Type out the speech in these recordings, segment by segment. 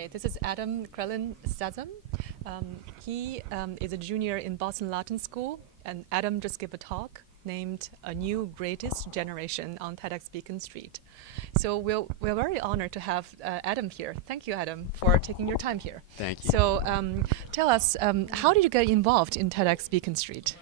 Hi, this is Adam Crellin-Sazama. He is a junior in Boston Latin School, and Adam just gave a talk named A New Greatest Generation on TEDxBeaconStreet. So we're very honored to have Adam here. Thank you, Adam, for taking your time here. Thank you. So tell us, how did you get involved in TEDxBeaconStreet?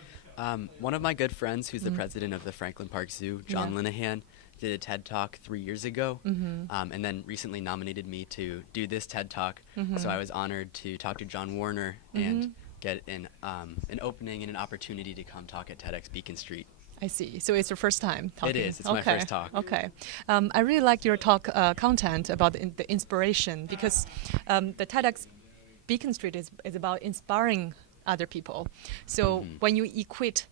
One of my good friends, who's the president of the Franklin Park Zoo, John Linehan, did a TED Talk 3 years ago, and then recently nominated me to do this TED Talk. So I was honored to talk to John Warner and get an opening and an opportunity to come talk at TEDxBeaconStreet. I see. So it's your first time talking? It is. It's my first talk. Okay. I really like your talk content about the inspiration, because the TEDxBeaconStreet is about inspiring other people. So when you equate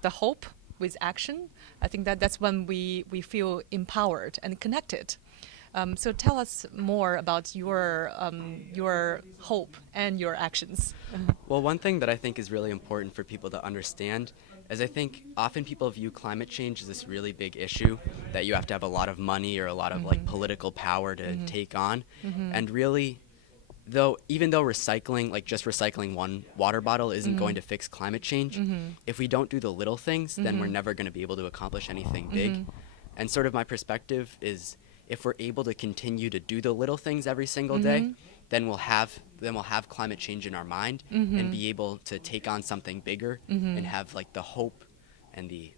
the hope with action, I think that's when we feel empowered and connected. So tell us more about your hope and your actions. Well, one thing that I think is really important for people to understand is I think often people view climate change as this really big issue that you have to have a lot of money or a lot of like political power to take on. And really, even though recycling, like just recycling one water bottle isn't going to fix climate change, if we don't do the little things, then we're never going to be able to accomplish anything big. And sort of my perspective is, if we're able to continue to do the little things every single day, then we'll have climate change in our mind and be able to take on something bigger and have like the hope and the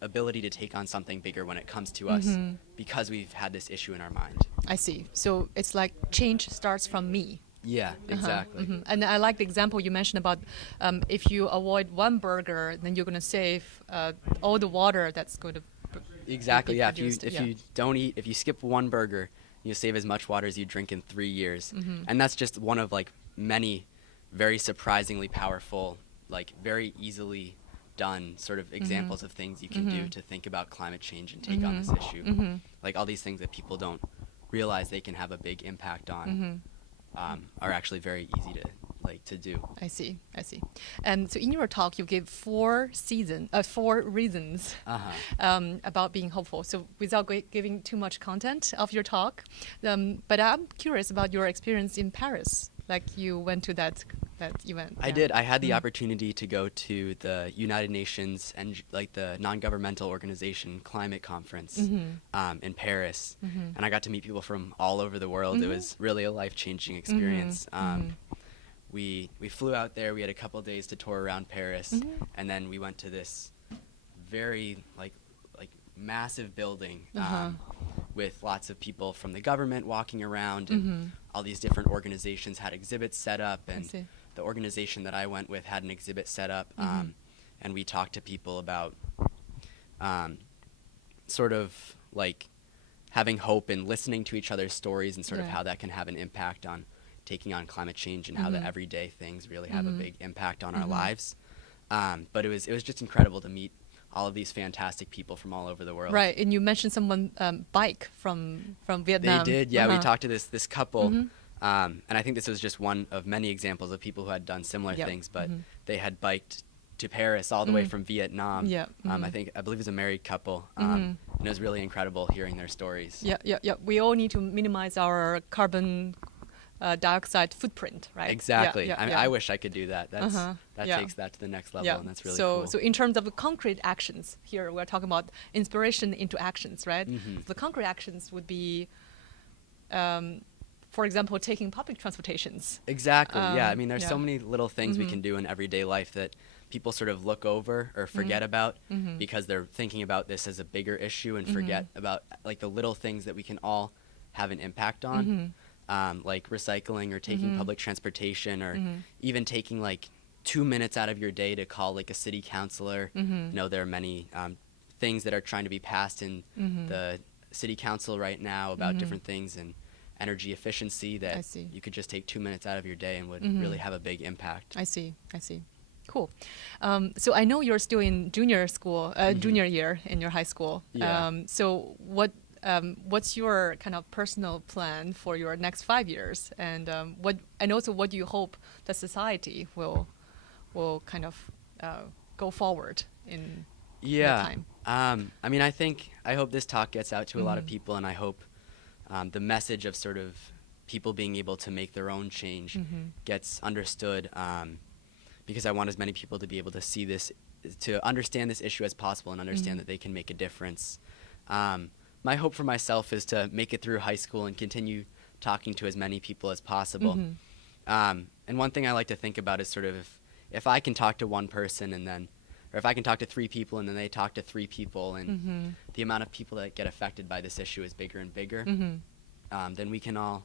ability to take on something bigger when it comes to us, because we've had this issue in our mind. I see. So it's like change starts from me. Yeah, exactly. And I like the example you mentioned about if you avoid one burger, then you're going to save all the water that's going to Exactly. Yeah. produced. If you skip one burger, you save as much water as you drink in 3 years. And that's just one of like many very surprisingly powerful, like very easily done sort of examples of things you can do to think about climate change and take on this issue. Like all these things that people don't realize they can have a big impact on are actually very easy to do. I see. And so in your talk, you gave four reasons about being hopeful. So without giving too much content of your talk, but I'm curious about your experience in Paris. Like you went to that event. I did. I had the opportunity to go to the United Nations and like the non-governmental organization climate conference in Paris, and I got to meet people from all over the world. It was really a life-changing experience. We flew out there. We had a couple days to tour around Paris, and then we went to this very like massive building with lots of people from the government walking around, and all these different organizations had exhibits set up, and the organization that I went with had an exhibit set up, and we talked to people about sort of like having hope and listening to each other's stories and sort of how that can have an impact on taking on climate change and how the everyday things really have a big impact on our lives. But it was just incredible to meet all of these fantastic people from all over the world. Right, and you mentioned someone bike from Vietnam. They did, yeah. We talked to this couple, and I think this was just one of many examples of people who had done similar things, but they had biked to Paris all the way from Vietnam. I believe it was a married couple, and it was really incredible hearing their stories. Yeah. We all need to minimize our carbon dioxide footprint, right? Exactly. I wish I could do that. That takes that to the next level, and that's really cool. So in terms of the concrete actions, here we're talking about inspiration into actions, right? The concrete actions would be, for example, taking public transportations. Exactly. I mean, there's so many little things we can do in everyday life that people sort of look over or forget about because they're thinking about this as a bigger issue and forget about like the little things that we can all have an impact on. Like recycling or taking public transportation or even taking like 2 minutes out of your day to call like a city councilor. You know, there are many things that are trying to be passed in the city council right now about different things and energy efficiency that you could just take 2 minutes out of your day and would really have a big impact. I see. Cool. So I know you're still in junior school, junior year in your high school. So what's your kind of personal plan for your next 5 years, and also what do you hope the society will kind of go forward in that time? I mean, I hope this talk gets out to a lot of people, and I hope the message of sort of people being able to make their own change gets understood, because I want as many people to be able to see this, to understand this issue as possible and understand that they can make a difference. My hope for myself is to make it through high school and continue talking to as many people as possible. And one thing I like to think about is sort of if I can talk to one person and then, or if I can talk to 3 people and then they talk to 3 people and the amount of people that get affected by this issue is bigger and bigger, then we can all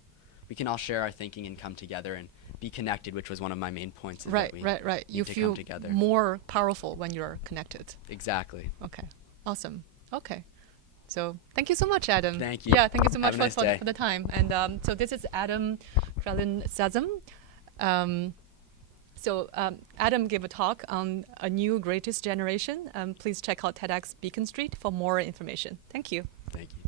share our thinking and come together and be connected, which was one of my main points. Is that we Right. need You to feel come together. more powerful when you're connected. Exactly. Okay. Awesome. Okay. So thank you so much, Adam. Thank you. Yeah, thank you so much Have a nice for day. the time. And so this is Adam Crellin-Sazama. Adam gave a talk on a new greatest generation. Please check out TEDxBeaconStreet for more information. Thank you. Thank you.